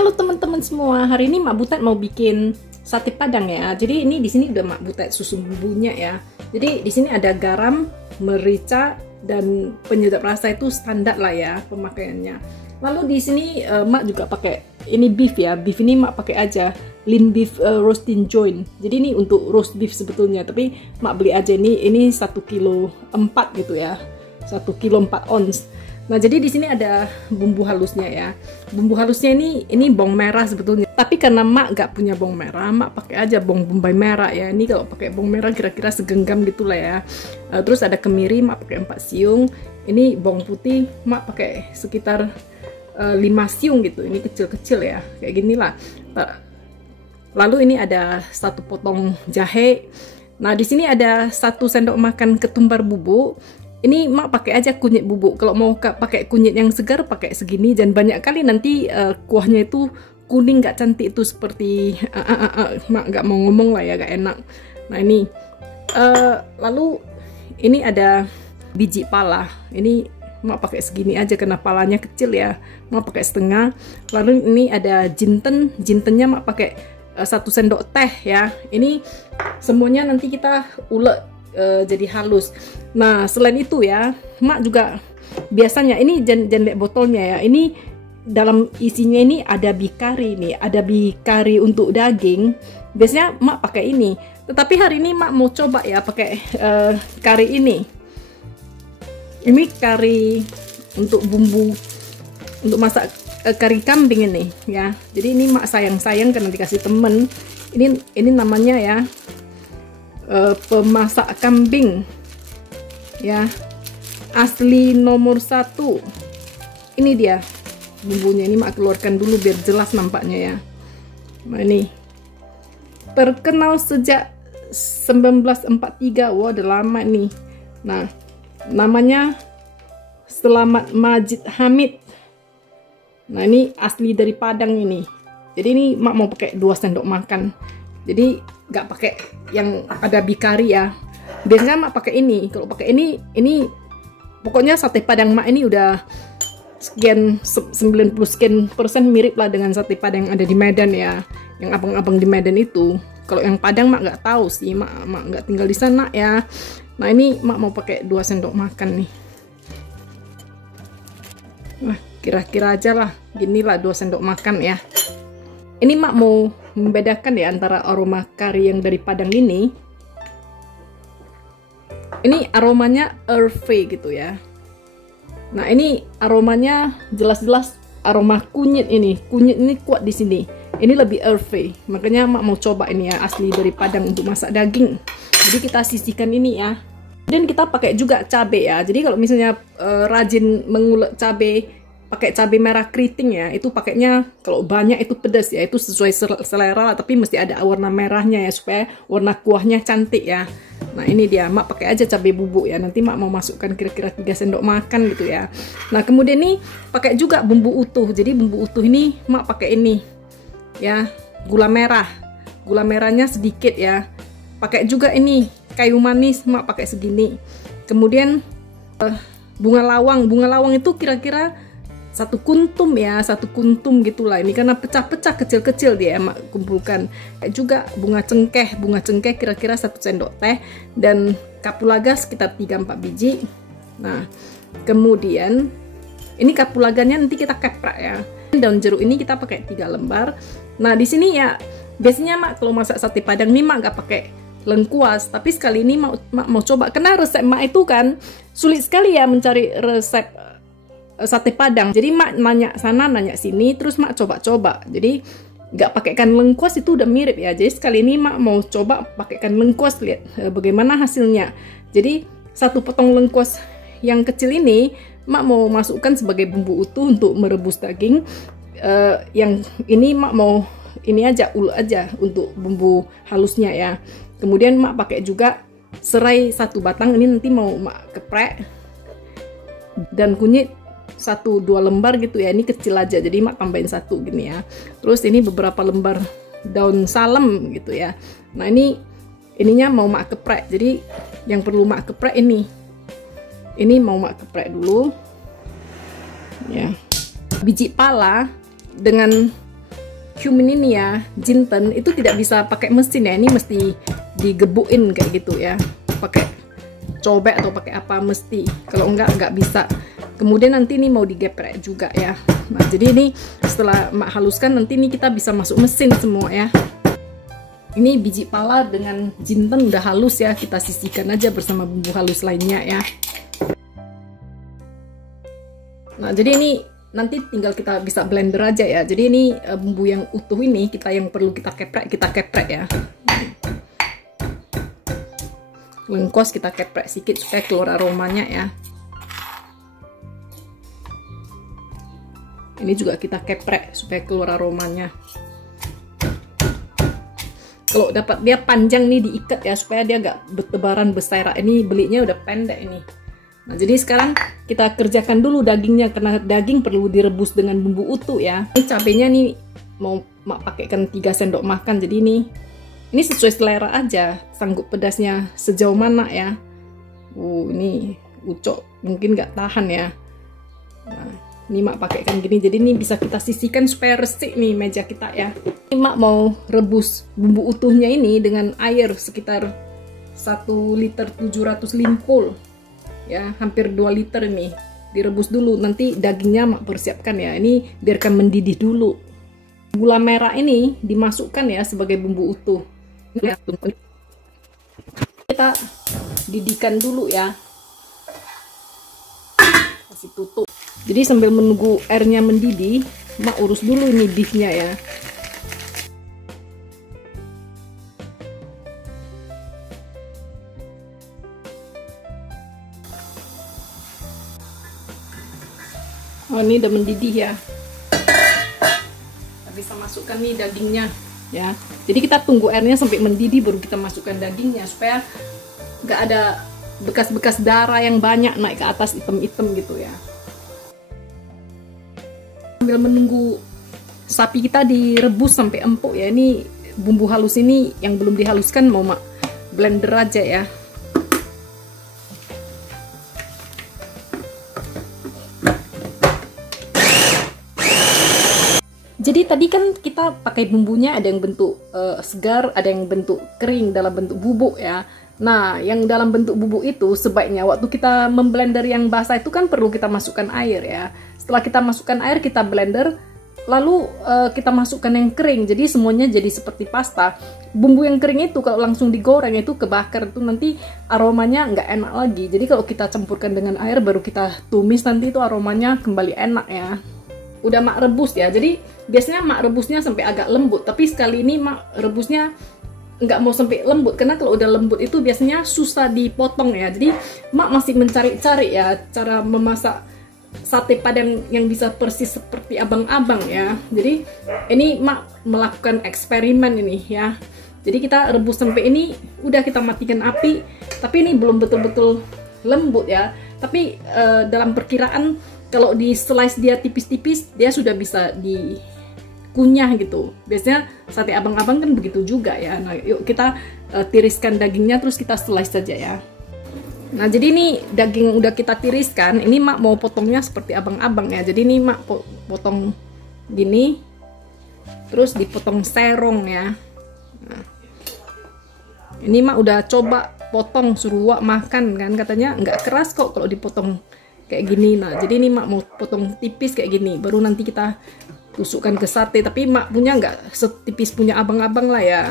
Halo teman-teman semua, hari ini Mak Butet mau bikin sate Padang ya. Jadi ini di sini udah Mak Butet susun bumbunya ya. Jadi di sini ada garam, merica, dan penyedap rasa itu standar lah ya pemakaiannya. Lalu di sini Mak juga pakai ini beef ya. Beef ini Mak pakai aja lean beef roasting joint. Jadi ini untuk roast beef sebetulnya, tapi Mak beli aja ini 1 kilo 4 gitu ya. 1 kilo 4 ons. Nah, jadi di sini ada bumbu halusnya ya. Bumbu halusnya ini bawang merah sebetulnya. Tapi karena Mak gak punya bawang merah, Mak pakai aja bawang bombay merah ya. Ini kalau pakai bawang merah kira-kira segenggam gitulah ya. Terus ada kemiri, Mak pakai 4 siung. Ini bawang putih, Mak pakai sekitar 5 siung gitu. Ini kecil-kecil ya, kayak gini lah. Lalu ini ada 1 potong jahe. Nah, di sini ada 1 sendok makan ketumbar bubuk. Ini Mak pakai aja kunyit bubuk. Kalau mau pakai kunyit yang segar pakai segini, dan banyak kali nanti kuahnya itu kuning gak cantik itu seperti Mak gak mau ngomong lah ya, gak enak. Nah ini lalu ini ada biji pala. Ini Mak pakai segini aja karena palanya kecil ya. Mak pakai setengah. Lalu ini ada jinten. Jintennya Mak pakai 1 sendok teh ya. Ini semuanya nanti kita ulek jadi halus. Nah, selain itu ya, Mak juga biasanya ini jangan lihat botolnya ya. Ini dalam isinya ini ada bikari nih, ada bikari untuk daging. Biasanya Mak pakai ini. Tetapi hari ini Mak mau coba ya pakai kari ini. Ini kari untuk bumbu untuk masak kari kambing ini ya. Jadi ini Mak sayang-sayang karena dikasih temen. Ini namanya ya pemasak kambing ya, asli nomor 1. Ini dia bumbunya. Ini Mak keluarkan dulu biar jelas nampaknya ya. Nah, ini terkenal sejak 1943. Wah, udah lama nih. Nah, namanya Selamat Majid Hamid. Nah, ini asli dari Padang ini. Jadi ini Mak mau pakai 2 sendok makan. Jadi nggak pakai yang ada bikari ya. Biasanya Mak pakai ini. Kalau pakai ini pokoknya sate Padang Mak ini udah sekian 90 sekian persen mirip lah dengan sate Padang yang ada di Medan ya. Yang abang-abang di Medan itu. Kalau yang Padang Mak nggak tahu sih. Mak nggak tinggal di sana ya. Nah, ini Mak mau pakai 2 sendok makan nih. Nah, kira-kira aja lah. Ginilah 2 sendok makan ya. Ini Mak mau membedakan ya antara aroma kari yang dari Padang ini. Ini aromanya earthy gitu ya. Nah, ini aromanya jelas-jelas aroma kunyit ini. Kunyit ini kuat di sini. Ini lebih earthy. Makanya Mak mau coba ini ya, asli dari Padang untuk masak daging. Jadi kita sisihkan ini ya. Dan kita pakai juga cabai ya. Jadi kalau misalnya rajin mengulek cabai, pakai cabai merah keriting ya, itu pakainya kalau banyak itu pedas ya, itu sesuai selera, tapi mesti ada warna merahnya ya supaya warna kuahnya cantik ya. Nah, ini dia Mak pakai aja cabai bubuk ya, nanti Mak mau masukkan kira-kira 3 sendok makan gitu ya. Nah, kemudian nih pakai juga bumbu utuh. Jadi bumbu utuh ini Mak pakai ini ya, gula merah. Gula merahnya sedikit ya. Pakai juga ini kayu manis, Mak pakai segini. Kemudian bunga lawang. Bunga lawang itu kira-kira 1 kuntum ya, 1 kuntum gitulah. Ini karena pecah-pecah kecil-kecil dia Mak kumpulkan. Juga bunga cengkeh kira-kira 1 sendok teh, dan kapulaga sekitar 3-4 biji. Nah, kemudian ini kapulaganya nanti kita keprek ya. Daun jeruk ini kita pakai 3 lembar. Nah, di sini ya biasanya Mak kalau masak sate Padang nih Mak gak pakai lengkuas, tapi sekali ini Mak mau coba karena resep Mak itu kan sulit sekali ya mencari resep sate Padang. Jadi Mak nanya sana nanya sini, terus Mak coba-coba. Jadi nggak pakaikan lengkuas itu udah mirip ya. Jadi sekali ini Mak mau coba pakaikan lengkuas, lihat bagaimana hasilnya. Jadi 1 potong lengkuas yang kecil ini Mak mau masukkan sebagai bumbu utuh untuk merebus daging. Yang ini Mak mau ini aja ulek aja untuk bumbu halusnya ya. Kemudian Mak pakai juga serai 1 batang, ini nanti mau Mak keprek, dan kunyit 1-2 lembar gitu ya. Ini kecil aja, jadi Mak tambahin 1 gini ya. Terus ini beberapa lembar daun salam gitu ya. Nah, ininya mau Mak keprek. Jadi yang perlu Mak keprek ini mau Mak keprek dulu ya. Biji pala dengan cumin ini ya, jinten itu tidak bisa pakai mesin ya, ini mesti digebukin kayak gitu ya, pakai cobek atau pakai apa mesti, kalau nggak bisa. Kemudian nanti ini mau digeprek juga ya. Nah jadi ini setelah mak haluskan, nanti ini kita bisa masuk mesin semua ya. Ini biji pala dengan jinten udah halus ya, kita sisihkan aja bersama bumbu halus lainnya ya. Nah jadi ini nanti tinggal kita bisa blender aja ya. Jadi ini bumbu yang utuh ini yang perlu kita keprek ya. Lengkos kita keprek sedikit supaya keluar aromanya ya. Ini juga kita keprek supaya keluar aromanya. Kalau dapat dia panjang nih diikat ya, supaya dia agak bertebaran besar. Ini belinya udah pendek ini. Nah jadi sekarang kita kerjakan dulu dagingnya, karena daging perlu direbus dengan bumbu utuh ya. Ini cabenya nih mau mak pakaikan 3 sendok makan. Jadi ini sesuai selera aja, sanggup pedasnya sejauh mana ya. Ini ucok mungkin nggak tahan ya. Nah, ini mak pakaikan gini, jadi ini bisa kita sisihkan supaya resik nih meja kita ya. Ini mak mau rebus bumbu utuhnya ini dengan air sekitar 1 liter 750 ya, hampir 2 liter ini. Direbus dulu, nanti dagingnya mak persiapkan ya. Ini biarkan mendidih dulu. Gula merah ini dimasukkan ya sebagai bumbu utuh. Kita didihkan dulu ya. Kasih tutup. Jadi sambil menunggu airnya mendidih, mak urus dulu ini beefnya ya. Oh ini udah mendidih ya. Kita bisa masukkan nih dagingnya ya. Jadi kita tunggu airnya sampai mendidih baru kita masukkan dagingnya, supaya nggak ada bekas-bekas darah yang banyak naik ke atas item-item gitu ya. Sambil menunggu sapi kita direbus sampai empuk ya, ini bumbu halus ini yang belum dihaluskan mau mak blender aja ya. Jadi tadi kan kita pakai bumbunya ada yang bentuk segar, ada yang bentuk kering dalam bentuk bubuk ya. Nah, yang dalam bentuk bubuk itu sebaiknya waktu kita memblender yang basah itu kan perlu kita masukkan air ya. Setelah kita masukkan air, kita blender, lalu kita masukkan yang kering. Jadi semuanya jadi seperti pasta. Bumbu yang kering itu kalau langsung digoreng itu kebakar, itu nanti aromanya nggak enak lagi. Jadi kalau kita campurkan dengan air baru kita tumis, nanti itu aromanya kembali enak ya. Udah mak rebus ya, jadi biasanya mak rebusnya sampai agak lembut, tapi sekali ini mak rebusnya nggak mau sampai lembut, karena kalau udah lembut itu biasanya susah dipotong ya. Jadi mak masih mencari-cari ya cara memasak sate padang yang bisa persis seperti abang-abang ya. Jadi ini mak melakukan eksperimen ini ya. Jadi kita rebus sampai ini udah kita matikan api, tapi ini belum betul-betul lembut ya. Tapi dalam perkiraan kalau di slice dia tipis-tipis, dia sudah bisa dikunyah gitu. Biasanya sate abang-abang kan begitu juga ya. Nah, yuk kita tiriskan dagingnya, terus kita slice saja ya. Nah, jadi ini daging udah kita tiriskan. Ini mak mau potongnya seperti abang-abang ya. Jadi ini mak potong gini, terus dipotong serong ya. Nah, ini mak udah coba potong, suruh wak makan kan, katanya nggak keras kok kalau dipotong kayak gini. Nah jadi ini mak mau potong tipis kayak gini, baru nanti kita tusukkan ke sate. Tapi mak punya nggak setipis punya abang-abang lah ya.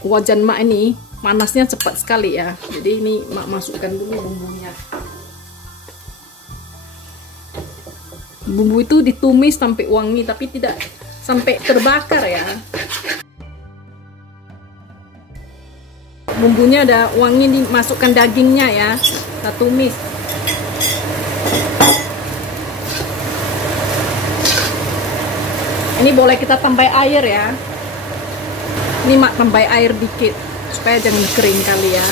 Wajan mak ini panasnya cepat sekali ya, jadi ini mak masukkan dulu bumbunya. Bumbu itu ditumis sampai wangi, tapi tidak sampai terbakar ya. Bumbunya udah wangi, dimasukkan dagingnya ya, kita tumis. Ini boleh kita tambah air ya. Ini mak tambah air dikit supaya jangan kering kali ya.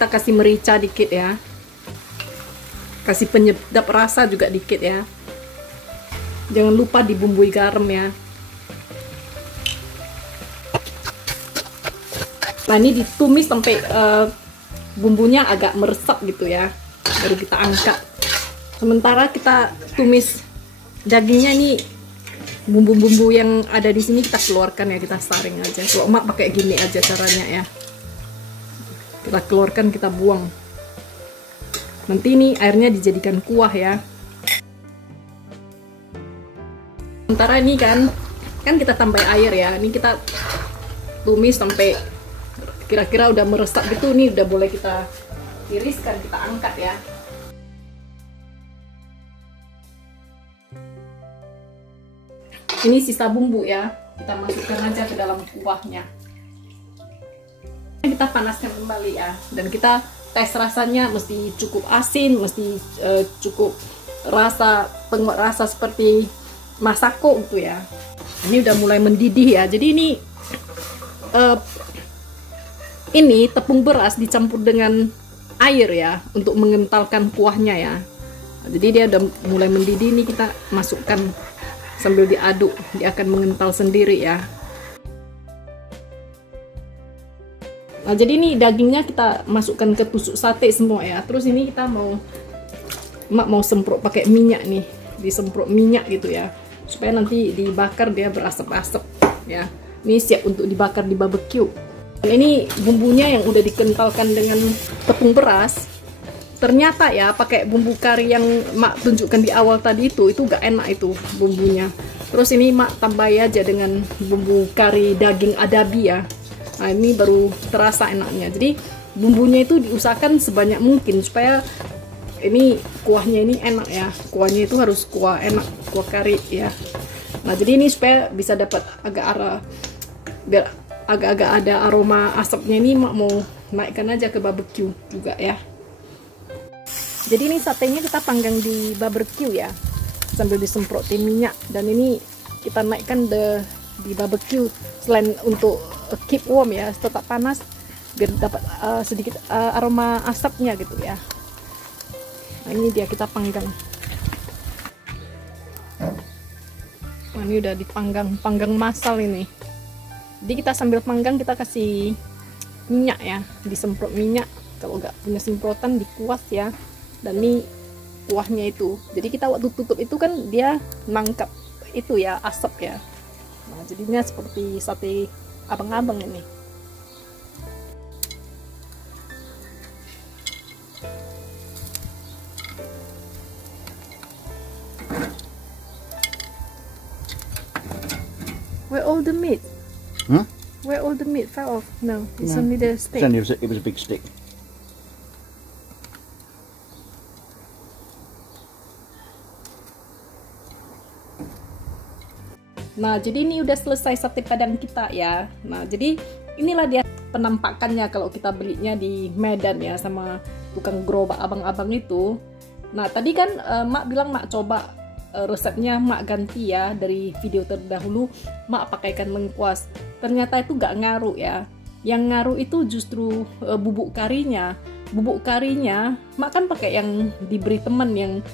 kita kasih merica dikit ya. Kasih penyedap rasa juga dikit ya. Jangan lupa dibumbui garam ya. Nah, ini ditumis sampai bumbunya agak meresap gitu ya. Baru kita angkat. Sementara kita tumis dagingnya, ini bumbu-bumbu yang ada di sini kita keluarkan ya, kita saring aja. Kalau emak pakai gini aja caranya ya. Kita keluarkan, kita buang. Nanti ini airnya dijadikan kuah ya. Sementara ini kan kita tambah air ya. Ini kita tumis sampai kira-kira udah meresap gitu. Ini udah boleh kita tiriskan, kita angkat ya. Ini sisa bumbu ya, kita masukkan aja ke dalam kuahnya. Kita panaskan kembali ya, dan kita tes rasanya mesti cukup asin, mesti cukup rasa, penguat rasa seperti masako gitu ya. Ini udah mulai mendidih ya. Jadi ini tepung beras dicampur dengan air ya untuk mengentalkan kuahnya ya. Jadi dia udah mulai mendidih, ini kita masukkan sambil diaduk, dia akan mengental sendiri ya. Nah, jadi ini dagingnya kita masukkan ke tusuk sate semua ya. Terus ini kita emak mau semprot pakai minyak nih, disemprot minyak gitu ya, supaya nanti dibakar dia berasap-asap ya. Ini siap untuk dibakar di barbecue. Dan ini bumbunya yang udah dikentalkan dengan tepung beras. Ternyata ya pakai bumbu kari yang mak tunjukkan di awal tadi itu gak enak itu bumbunya. Terus ini mak tambah aja dengan bumbu kari daging adabi ya. Nah, ini baru terasa enaknya. Jadi bumbunya itu diusahakan sebanyak mungkin supaya ini kuahnya ini enak ya. Kuahnya itu harus kuah enak, kuah kari ya. Nah, jadi ini supaya bisa dapat biar agak-agak ada aroma asapnya, ini mak mau naikkan aja ke barbecue juga ya. Jadi ini satenya kita panggang di barbecue ya, sambil disemprotin minyak. Dan ini kita naikkan di barbecue, selain untuk keep warm ya, tetap panas, biar dapat sedikit aroma asapnya gitu ya. Nah, ini dia kita panggang. Nah, ini udah panggang massal ini. Jadi kita sambil panggang kita kasih minyak ya, disemprot minyak. Kalau nggak punya semprotan dikuas ya. Dan ini kuahnya itu, jadi kita waktu tutup itu kan dia nangkap itu ya, asap ya. Nah, jadinya seperti sate abang-abang ini. Where all the meat? Huh? Where all the meat fell off? No, it's only the steak. It was a big stick. Nah, jadi ini udah selesai sate padang kita ya. Nah, jadi inilah dia penampakannya kalau kita belinya di Medan ya, sama tukang gerobak abang-abang itu. Nah, tadi kan mak bilang mak coba resepnya mak ganti ya dari video terdahulu, mak pakaikan lengkuas. Ternyata itu gak ngaruh ya. Yang ngaruh itu justru bubuk karinya. Bubuk karinya mak kan pakai yang diberi teman, yang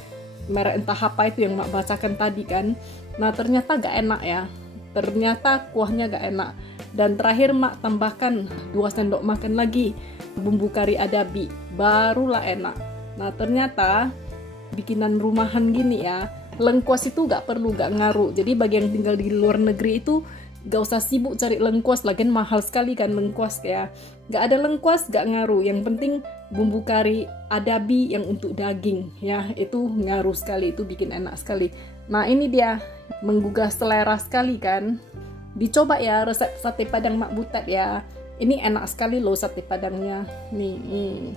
merek entah apa itu yang mak bacakan tadi kan. Nah, ternyata gak enak ya. Ternyata kuahnya gak enak. Dan terakhir mak tambahkan 2 sendok makan lagi bumbu kari adabi, barulah enak. Nah, ternyata bikinan rumahan gini ya, lengkuas itu gak perlu, gak ngaruh. Jadi bagi yang tinggal di luar negeri itu gak usah sibuk cari lengkuas, lagian mahal sekali kan lengkuas ya. Gak ada lengkuas gak ngaruh. Yang penting bumbu kari adabi yang untuk daging ya, itu ngaruh sekali, itu bikin enak sekali. Nah, ini dia menggugah selera sekali kan. Dicoba ya resep sate padang Mak Butet ya. Ini enak sekali loh sate padangnya. Nih.